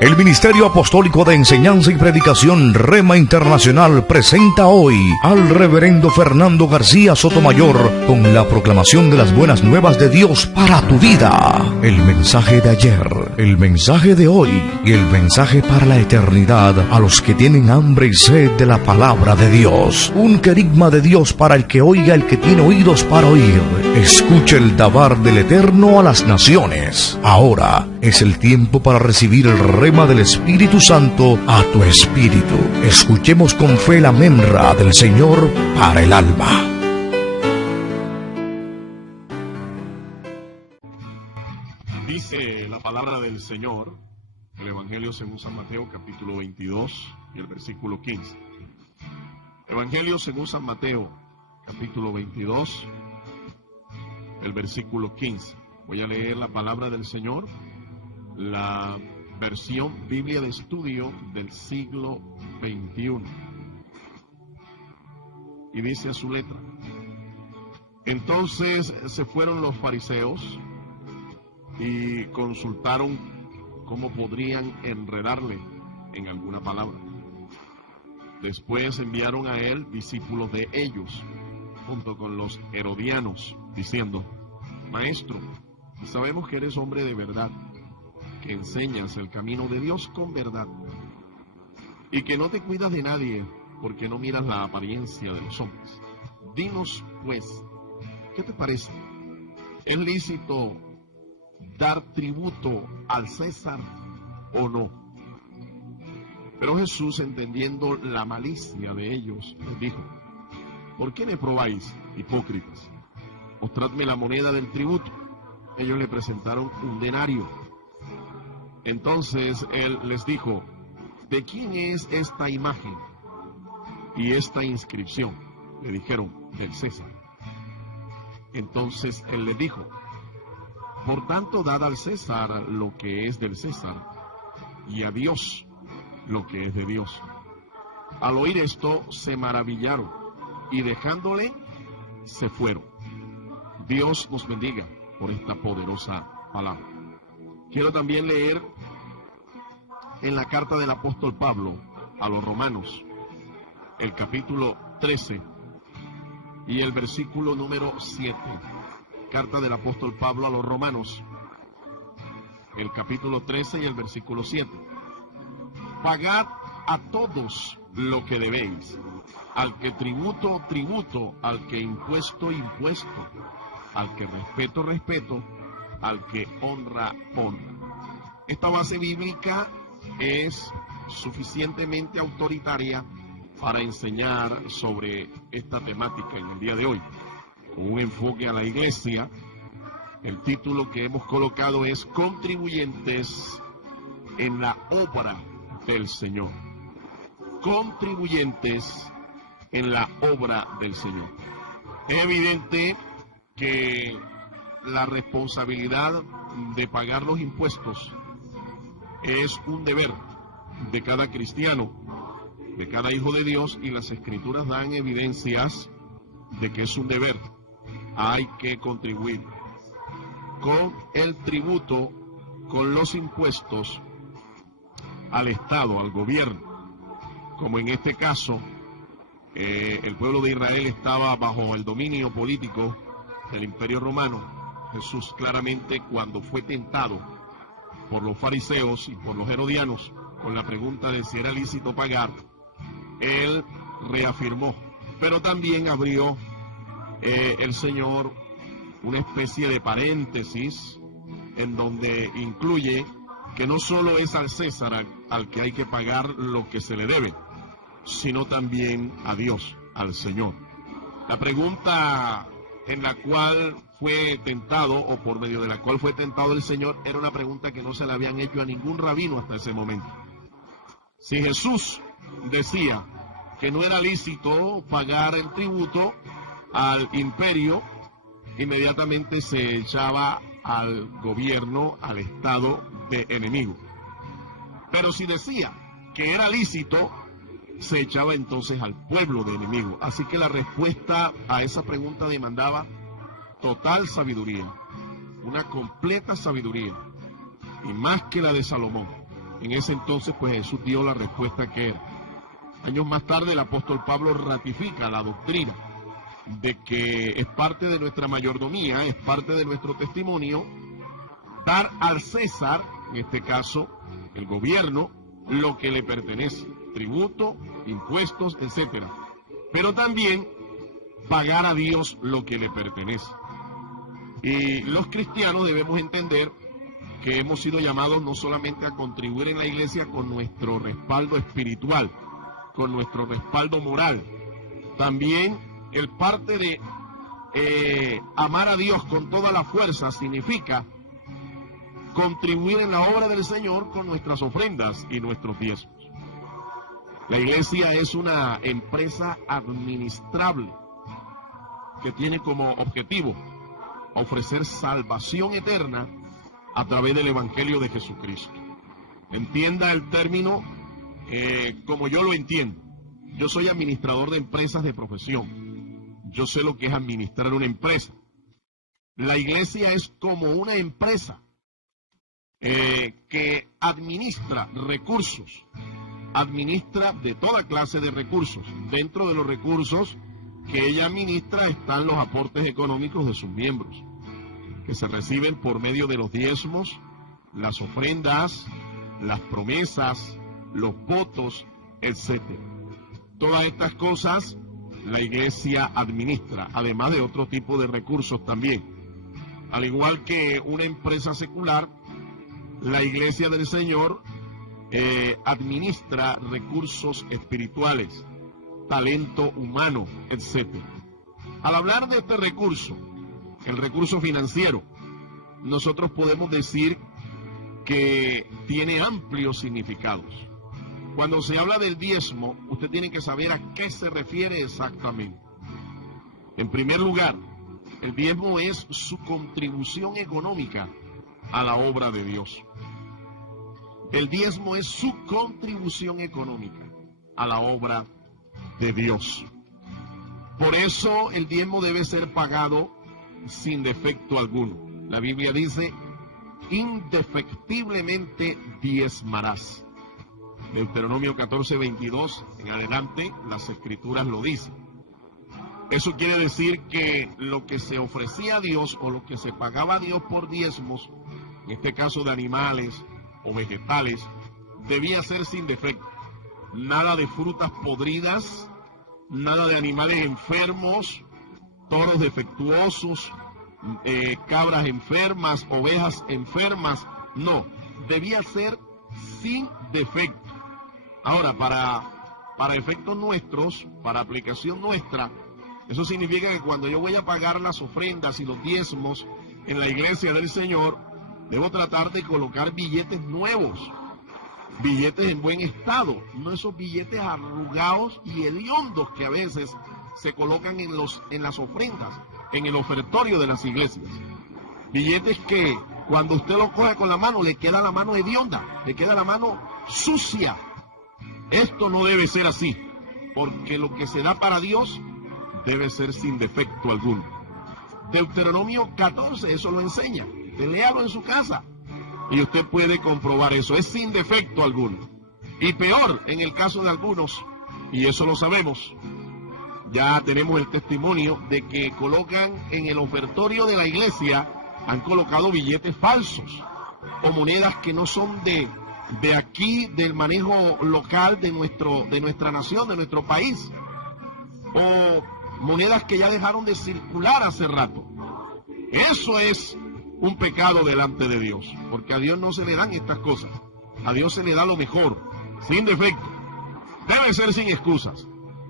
El Ministerio Apostólico de Enseñanza y Predicación Rema Internacional presenta hoy al Reverendo Fernando García Sotomayor con la proclamación de las buenas nuevas de Dios para tu vida. El mensaje de ayer, el mensaje de hoy y el mensaje para la eternidad a los que tienen hambre y sed de la palabra de Dios. Un querigma de Dios para el que oiga, el que tiene oídos para oír. Escuche el dabar del Eterno a las naciones. Ahora es el tiempo para recibir el rema del Espíritu Santo a tu espíritu. Escuchemos con fe la memra del Señor para el alma. Dice la palabra del Señor, el Evangelio según San Mateo, capítulo 22 y el versículo 15. Evangelio según San Mateo, capítulo 22, el versículo 15. Voy a leer la palabra del Señor, la versión Biblia de Estudio del siglo XXI. Y dice su letra: Entonces se fueron los fariseos y consultaron cómo podrían enredarle en alguna palabra. Después enviaron a él discípulos de ellos, junto con los herodianos, diciendo: Maestro, sabemos que eres hombre de verdad, que enseñas el camino de Dios con verdad, y que no te cuidas de nadie, porque no miras la apariencia de los hombres. Dinos, pues, ¿qué te parece? ¿Es lícito dar tributo al César o no? Pero Jesús, entendiendo la malicia de ellos, les dijo: ¿Por qué me probáis, hipócritas? Mostradme la moneda del tributo. Ellos le presentaron un denario. Entonces él les dijo: ¿de quién es esta imagen y esta inscripción? Le dijeron: del César. Entonces él les dijo: por tanto, dad al César lo que es del César, y a Dios lo que es de Dios. Al oír esto, se maravillaron, y dejándole, se fueron. Dios nos bendiga por esta poderosa palabra. Quiero también leer en la carta del apóstol Pablo a los Romanos, el capítulo 13 y el versículo número 7. Carta del apóstol Pablo a los Romanos, el capítulo 13 y el versículo 7. Pagad a todos lo que debéis, al que tributo, tributo, al que impuesto, impuesto, al que respeto, respeto, al que honra, honra. Esta base bíblica es suficientemente autoritaria para enseñar sobre esta temática en el día de hoy. Con un enfoque a la iglesia, el título que hemos colocado es Contribuyentes en la obra del Señor. Contribuyentes en la obra del Señor. Es evidente que la responsabilidad de pagar los impuestos es un deber de cada cristiano, de cada hijo de Dios, y las Escrituras dan evidencias de que es un deber. Hay que contribuir con el tributo, con los impuestos al Estado, al gobierno. Como en este caso, el pueblo de Israel estaba bajo el dominio político del Imperio Romano. Jesús claramente, cuando fue tentado por los fariseos y por los herodianos con la pregunta de si era lícito pagar, él reafirmó, pero también abrió el Señor una especie de paréntesis en donde incluye que no solo es al César al que hay que pagar lo que se le debe, sino también a Dios, al Señor. La pregunta en la cual fue tentado, o por medio de la cual fue tentado el Señor, era una pregunta que no se le habían hecho a ningún rabino hasta ese momento. Si Jesús decía que no era lícito pagar el tributo al imperio, inmediatamente se echaba al gobierno, al Estado de enemigo. Pero si decía que era lícito, se echaba entonces al pueblo de enemigo. Así que la respuesta a esa pregunta demandaba total sabiduría, una completa sabiduría, y más que la de Salomón. En ese entonces, pues Jesús dio la respuesta que era. Años más tarde, el apóstol Pablo ratifica la doctrina de que es parte de nuestra mayordomía, es parte de nuestro testimonio, dar al César, en este caso, el gobierno, lo que le pertenece, tributo, impuestos, etcétera. Pero también pagar a Dios lo que le pertenece. Y los cristianos debemos entender que hemos sido llamados no solamente a contribuir en la iglesia con nuestro respaldo espiritual, con nuestro respaldo moral, también el parte de amar a Dios con toda la fuerza significa contribuir en la obra del Señor con nuestras ofrendas y nuestros diezmos. La iglesia es una empresa administrable que tiene como objetivo ofrecer salvación eterna a través del Evangelio de Jesucristo. Entienda el término como yo lo entiendo. Yo soy administrador de empresas de profesión. Yo sé lo que es administrar una empresa. La iglesia es como una empresa que administra recursos, administra de toda clase de recursos. Dentro de los recursos que ella administra están los aportes económicos de sus miembros, que se reciben por medio de los diezmos, las ofrendas, las promesas, los votos, etc. Todas estas cosas la iglesia administra, además de otro tipo de recursos también. Al igual que una empresa secular, la iglesia del Señor administra recursos espirituales, talento humano, etc. Al hablar de este recurso, el recurso financiero, nosotros podemos decir que tiene amplios significados. Cuando se habla del diezmo, usted tiene que saber a qué se refiere exactamente. En primer lugar, el diezmo es su contribución económica a la obra de Dios. El diezmo es su contribución económica a la obra de Dios. Por eso el diezmo debe ser pagado sin defecto alguno. La Biblia dice, indefectiblemente diezmarás. Deuteronomio 14:22 en adelante, las escrituras lo dicen. Eso quiere decir que lo que se ofrecía a Dios o lo que se pagaba a Dios por diezmos, en este caso de animales o vegetales, debía ser sin defecto. Nada de frutas podridas, nada de animales enfermos, toros defectuosos, cabras enfermas, ovejas enfermas. No, debía ser sin defecto. Ahora, para efectos nuestros, para aplicación nuestra, eso significa que cuando yo voy a pagar las ofrendas y los diezmos en la iglesia del Señor, debo tratar de colocar billetes nuevos, billetes en buen estado, no esos billetes arrugados y hediondos que a veces se colocan en las ofrendas, en el ofertorio de las iglesias. Billetes que cuando usted lo coge con la mano, le queda la mano hedionda, le queda la mano sucia. Esto no debe ser así, porque lo que se da para Dios debe ser sin defecto alguno. Deuteronomio 14, eso lo enseña. Léalo en su casa y usted puede comprobar eso. Es sin defecto alguno. Y peor en el caso de algunos, y eso lo sabemos, ya tenemos el testimonio de que colocan en el ofertorio de la iglesia, han colocado billetes falsos o monedas que no son de aquí, del manejo local de nuestra nación, de nuestro país, o monedas que ya dejaron de circular hace rato. Eso es un pecado delante de Dios, porque a Dios no se le dan estas cosas. A Dios se le da lo mejor, sin defecto. Debe ser sin excusas.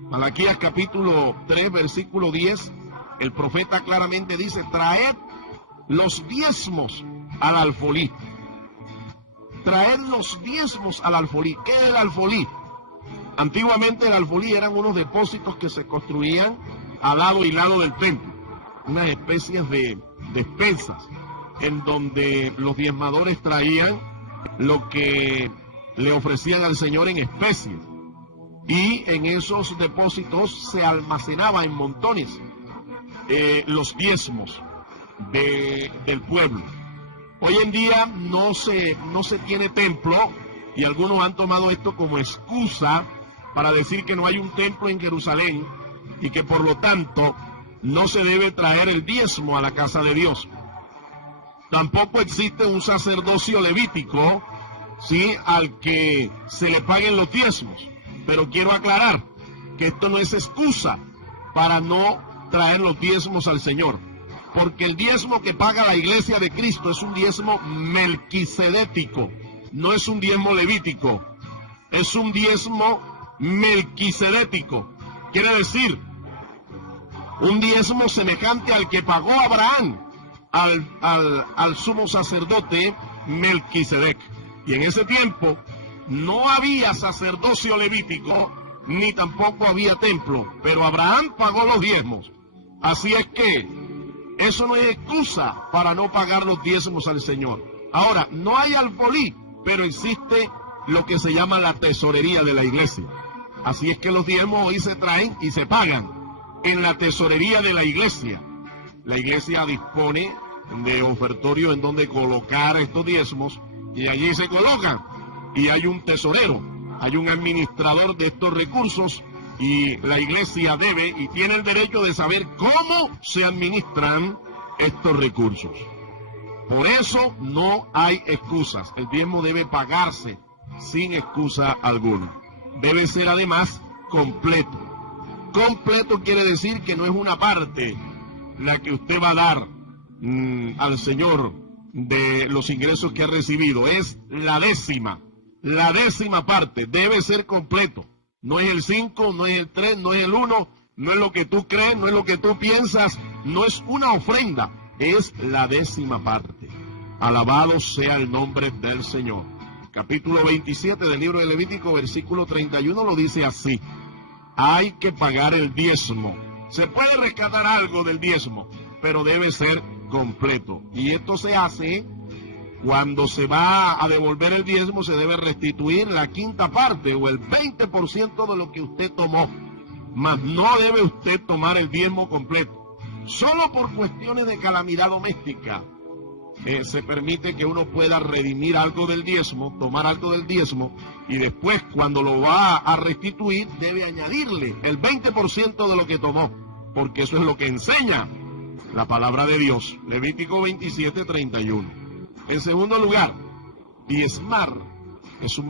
Malaquías capítulo 3, versículo 10, el profeta claramente dice, traed los diezmos al alfolí. Traed los diezmos al alfolí. ¿Qué es el alfolí? Antiguamente el alfolí eran unos depósitos que se construían al lado y lado del templo, unas especies de despensas, en donde los diezmadores traían lo que le ofrecían al Señor en especies, y en esos depósitos se almacenaba en montones los diezmos del pueblo. Hoy en día no se tiene templo Y algunos han tomado esto como excusa para decir que no hay un templo en Jerusalén y que por lo tanto no se debe traer el diezmo a la casa de Dios. Tampoco existe un sacerdocio levítico, ¿sí?, al que se le paguen los diezmos. Pero quiero aclarar que esto no es excusa para no traer los diezmos al Señor, porque el diezmo que paga la iglesia de Cristo es un diezmo melquisedético, no es un diezmo levítico, es un diezmo melquisedético. Quiere decir, un diezmo semejante al que pagó Abraham al sumo sacerdote Melquisedec. Y en ese tiempo no había sacerdocio levítico, ni tampoco había templo, pero Abraham pagó los diezmos. Así es que eso no es excusa para no pagar los diezmos al Señor. Ahora, no hay alfolí, pero existe lo que se llama la tesorería de la iglesia. Así es que los diezmos hoy se traen y se pagan en la tesorería de la iglesia. La iglesia dispone de ofertorio en donde colocar estos diezmos y allí se colocan. Y hay un tesorero, hay un administrador de estos recursos y la iglesia debe y tiene el derecho de saber cómo se administran estos recursos. Por eso no hay excusas. El diezmo debe pagarse sin excusa alguna. Debe ser además completo. Completo quiere decir que no es una parte la que usted va a dar al Señor de los ingresos que ha recibido. Es la décima parte. Debe ser completo. No es el 5, no es el 3, no es el 1, no es lo que tú crees, no es lo que tú piensas, no es una ofrenda, es la décima parte. Alabado sea el nombre del Señor. Capítulo 27 del libro de Levítico, versículo 31, lo dice así: hay que pagar el diezmo. Se puede rescatar algo del diezmo, pero debe ser completo. Y esto se hace cuando se va a devolver el diezmo, se debe restituir la quinta parte o el 20% de lo que usted tomó. Mas no debe usted tomar el diezmo completo. Solo por cuestiones de calamidad doméstica se permite que uno pueda redimir algo del diezmo, tomar algo del diezmo, y después cuando lo va a restituir debe añadirle el 20% de lo que tomó, porque eso es lo que enseña la palabra de Dios. Levítico 27, 31. En segundo lugar, diezmar es un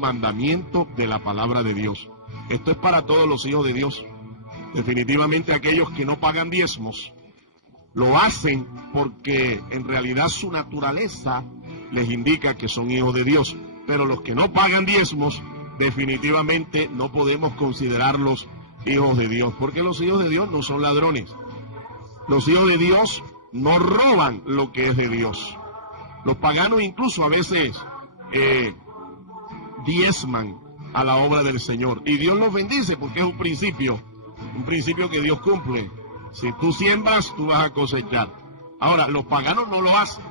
mandamiento de la palabra de Dios. Esto es para todos los hijos de Dios. Definitivamente aquellos que no pagan diezmos lo hacen porque en realidad su naturaleza les indica que son hijos de Dios. Pero los que no pagan diezmos, definitivamente no podemos considerarlos hijos de Dios, porque los hijos de Dios no son ladrones. Los hijos de Dios no roban lo que es de Dios. Los paganos incluso a veces diezman a la obra del Señor. Y Dios los bendice porque es un principio que Dios cumple. Si tú siembras, tú vas a cosechar. Ahora, los paganos no lo hacen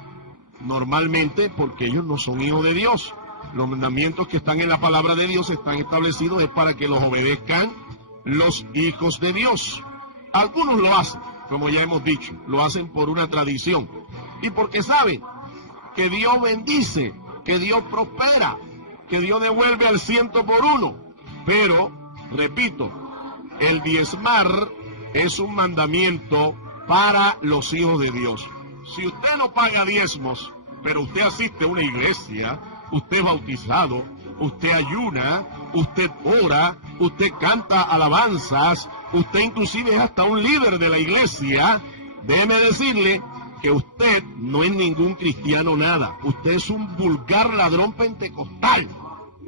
normalmente porque ellos no son hijos de Dios. Los mandamientos que están en la palabra de Dios están establecidos es para que los obedezcan los hijos de Dios. Algunos lo hacen, como ya hemos dicho, lo hacen por una tradición y porque saben que Dios bendice, que Dios prospera, que Dios devuelve al 100%. Pero, repito, el diezmar es un mandamiento para los hijos de Dios. Si usted no paga diezmos, pero usted asiste a una iglesia, usted es bautizado, usted ayuna, usted ora, usted canta alabanzas, usted inclusive es hasta un líder de la iglesia, déjeme decirle que usted no es ningún cristiano nada. Usted es un vulgar ladrón pentecostal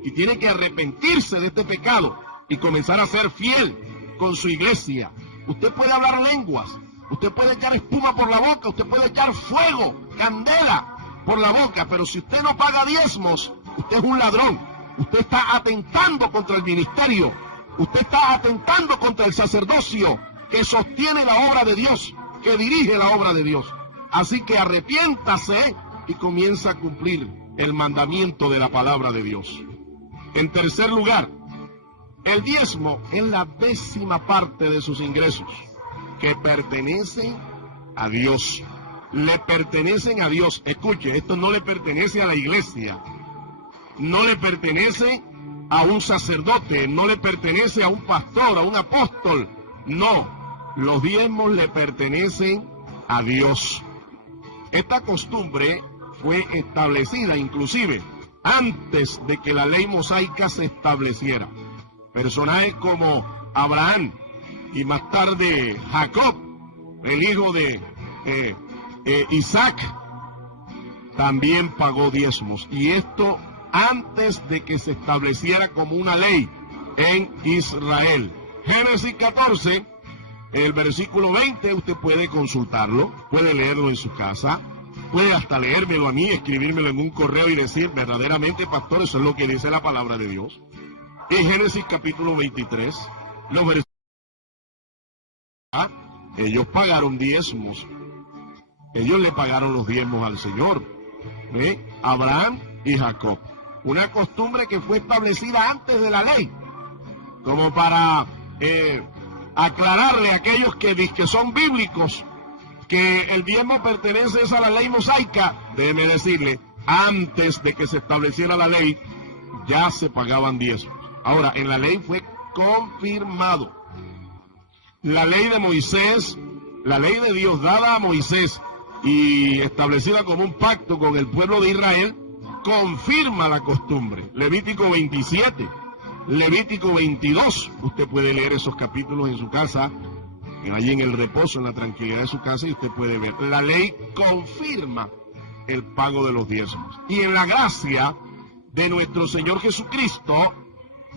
y tiene que arrepentirse de este pecado y comenzar a ser fiel con su iglesia. Usted puede hablar lenguas, usted puede echar espuma por la boca, usted puede echar fuego, candela por la boca, pero si usted no paga diezmos, usted es un ladrón. Usted está atentando contra el ministerio, usted está atentando contra el sacerdocio que sostiene la obra de Dios, que dirige la obra de Dios. Así que arrepiéntase y comienza a cumplir el mandamiento de la palabra de Dios. En tercer lugar, el diezmo es la 10ª parte de sus ingresos que pertenecen a Dios. le pertenecen a Dios. Escuche, esto no le pertenece a la iglesia, no le pertenece a un sacerdote, no le pertenece a un pastor, a un apóstol. No, los diezmos le pertenecen a Dios. Esta costumbre fue establecida inclusive antes de que la ley mosaica se estableciera. Personajes como Abraham y más tarde Jacob, el hijo de Isaac, también pagó diezmos. Y esto antes de que se estableciera como una ley en Israel. Génesis 14, el versículo 20, usted puede consultarlo, puede leerlo en su casa, puede hasta leérmelo a mí, escribírmelo en un correo y decir, verdaderamente, pastor, eso es lo que dice la palabra de Dios. En Génesis capítulo 23, los versículos, ellos pagaron diezmos, ellos le pagaron los diezmos al Señor, Abraham y Jacob. Una costumbre que fue establecida antes de la ley, como para aclararle a aquellos que son bíblicos que el diezmo pertenece a la ley mosaica. Déjeme decirle, antes de que se estableciera la ley, ya se pagaban diezmos. Ahora, en la ley fue confirmado. La ley de Moisés, la ley de Dios dada a Moisés y establecida como un pacto con el pueblo de Israel, confirma la costumbre. Levítico 27, Levítico 22, usted puede leer esos capítulos en su casa, allí en el reposo, en la tranquilidad de su casa, y usted puede ver. La ley confirma el pago de los diezmos. Y en la gracia de nuestro Señor Jesucristo,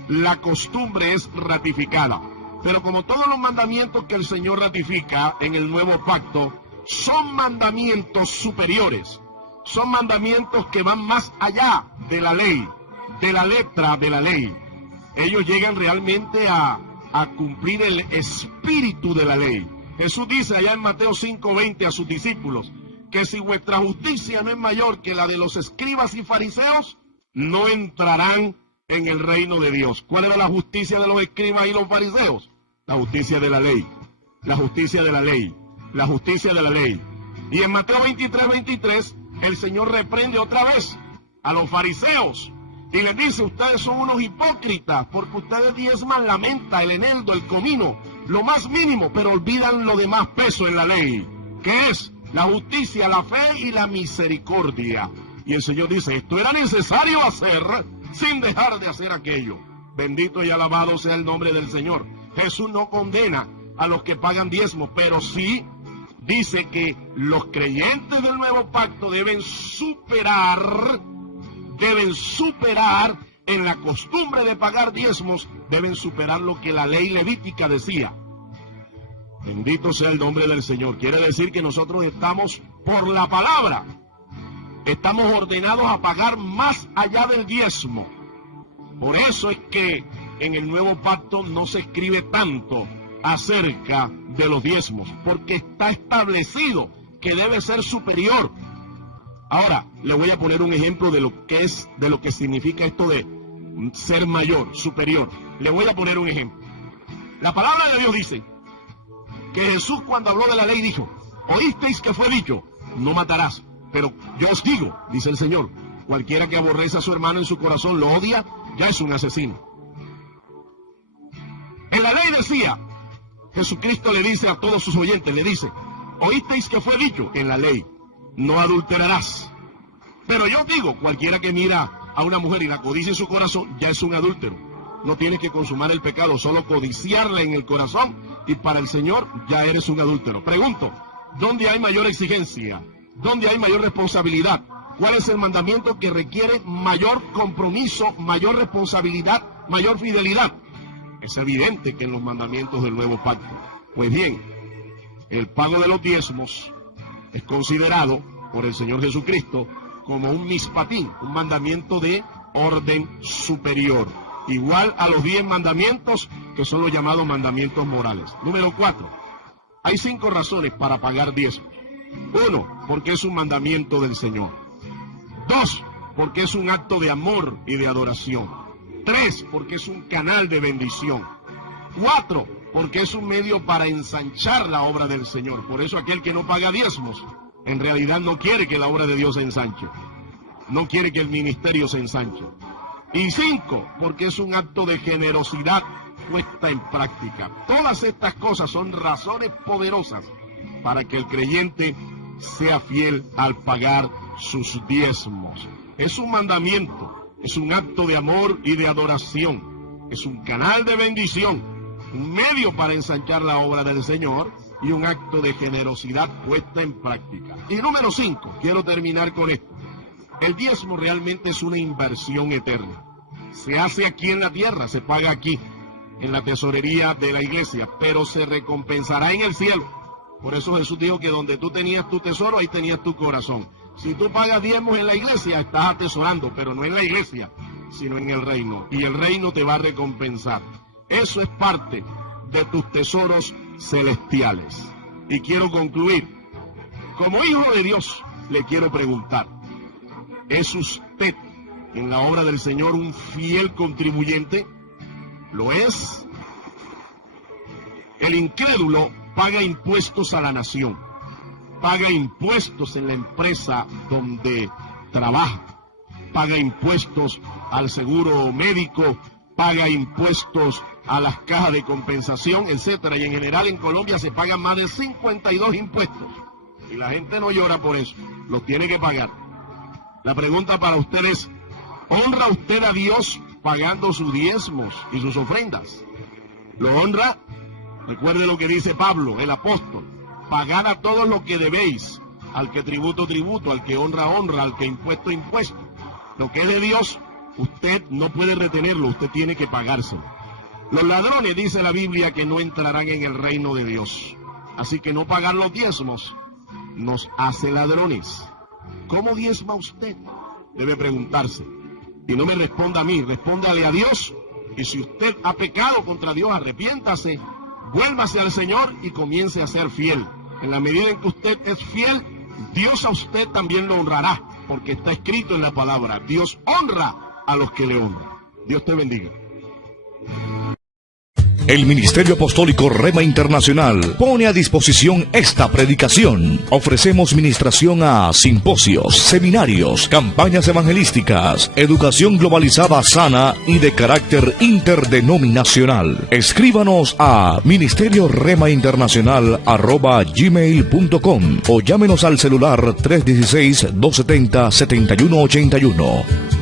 la costumbre es ratificada. Pero como todos los mandamientos que el Señor ratifica en el nuevo pacto, son mandamientos superiores. Son mandamientos que van más allá de la ley, de la letra de la ley. Ellos llegan realmente a cumplir el espíritu de la ley. Jesús dice allá en Mateo 5:20 a sus discípulos, que si vuestra justicia no es mayor que la de los escribas y fariseos, no entrarán en el reino de Dios. ¿Cuál era la justicia de los escribas y los fariseos? La justicia de la ley, la justicia de la ley, la justicia de la ley. Y en Mateo 23:23, el Señor reprende otra vez a los fariseos y les dice, ustedes son unos hipócritas, porque ustedes diezman la menta, el eneldo, el comino, lo más mínimo, pero olvidan lo de más peso en la ley, que es la justicia, la fe y la misericordia. Y el Señor dice, esto era necesario hacer sin dejar de hacer aquello. Bendito y alabado sea el nombre del Señor. Jesús no condena a los que pagan diezmos, pero sí dice que los creyentes del nuevo pacto deben superar en la costumbre de pagar diezmos, deben superar lo que la ley levítica decía. Bendito sea el nombre del Señor. Quiere decir que nosotros estamos por la palabra, estamos ordenados a pagar más allá del diezmo. Por eso es que en el nuevo pacto no se escribe tanto acerca de los diezmos, porque está establecido que debe ser superior. Ahora, le voy a poner un ejemplo de lo que significa esto de ser mayor, superior. Le voy a poner un ejemplo. La palabra de Dios dice que Jesús, cuando habló de la ley, dijo, oísteis que fue dicho, no matarás. Pero yo os digo, dice el Señor, cualquiera que aborrece a su hermano en su corazón, lo odia, ya es un asesino. En la ley decía, Jesucristo le dice a todos sus oyentes, le dice, oísteis que fue dicho en la ley, no adulterarás. Pero yo digo, cualquiera que mira a una mujer y la codicia en su corazón, ya es un adúltero. No tienes que consumar el pecado, solo codiciarla en el corazón, y para el Señor ya eres un adúltero. Pregunto, ¿dónde hay mayor exigencia? ¿Dónde hay mayor responsabilidad? ¿Cuál es el mandamiento que requiere mayor compromiso, mayor responsabilidad, mayor fidelidad? Es evidente que en los mandamientos del nuevo pacto. Pues bien, el pago de los diezmos es considerado por el Señor Jesucristo como un mispatín, un mandamiento de orden superior, igual a los 10 mandamientos que son los llamados mandamientos morales. Número 4. Hay 5 razones para pagar diezmos. 1, porque es un mandamiento del Señor. 2, porque es un acto de amor y de adoración. 3, porque es un canal de bendición. 4, porque es un medio para ensanchar la obra del Señor. Por eso aquel que no paga diezmos En realidad no quiere que la obra de Dios se ensanche. No quiere que el ministerio se ensanche. Y 5, porque es un acto de generosidad puesta en práctica. Todas estas cosas son razones poderosas para que el creyente sea fiel al pagar sus diezmos. Es un mandamiento, es un acto de amor y de adoración, es un canal de bendición, un medio para ensanchar la obra del Señor y un acto de generosidad puesta en práctica. Y número 5, quiero terminar con esto. El diezmo realmente es una inversión eterna. Se hace aquí en la tierra, se paga aquí, en la tesorería de la iglesia, pero se recompensará en el cielo. Por eso Jesús dijo que donde tú tenías tu tesoro, ahí tenías tu corazón. Si tú pagas diezmos en la iglesia, estás atesorando, pero no en la iglesia, sino en el reino. Y el reino te va a recompensar. Eso es parte de tus tesoros celestiales. Y quiero concluir. Como hijo de Dios, le quiero preguntar, ¿es usted en la obra del Señor un fiel contribuyente? ¿Lo es? El incrédulo paga impuestos a la nación, paga impuestos en la empresa donde trabaja, paga impuestos al seguro médico, paga impuestos a las cajas de compensación, etcétera. Y en general en Colombia se pagan más de 52 impuestos. Y la gente no llora por eso, los tiene que pagar. La pregunta para usted es, ¿honra usted a Dios pagando sus diezmos y sus ofrendas? ¿Lo honra? Recuerde lo que dice Pablo, el apóstol. Pagad a todos lo que debéis, al que tributo, tributo, al que honra, honra, al que impuesto, impuesto. Lo que es de Dios, usted no puede retenerlo, usted tiene que pagárselo. Los ladrones, dice la Biblia, que no entrarán en el reino de Dios. Así que no pagar los diezmos nos hace ladrones. ¿Cómo diezma usted? Debe preguntarse. Y no me responda a mí, respóndale a Dios. Y si usted ha pecado contra Dios, arrepiéntase, vuélvase al Señor y comience a ser fiel. En la medida en que usted es fiel, Dios a usted también lo honrará, porque está escrito en la palabra, Dios honra a los que le honran. Dios te bendiga. El Ministerio Apostólico Rema Internacional pone a disposición esta predicación. Ofrecemos ministración a simposios, seminarios, campañas evangelísticas, educación globalizada sana y de carácter interdenominacional. Escríbanos a ministerioremainternacional@gmail.com o llámenos al celular 316-270-7181.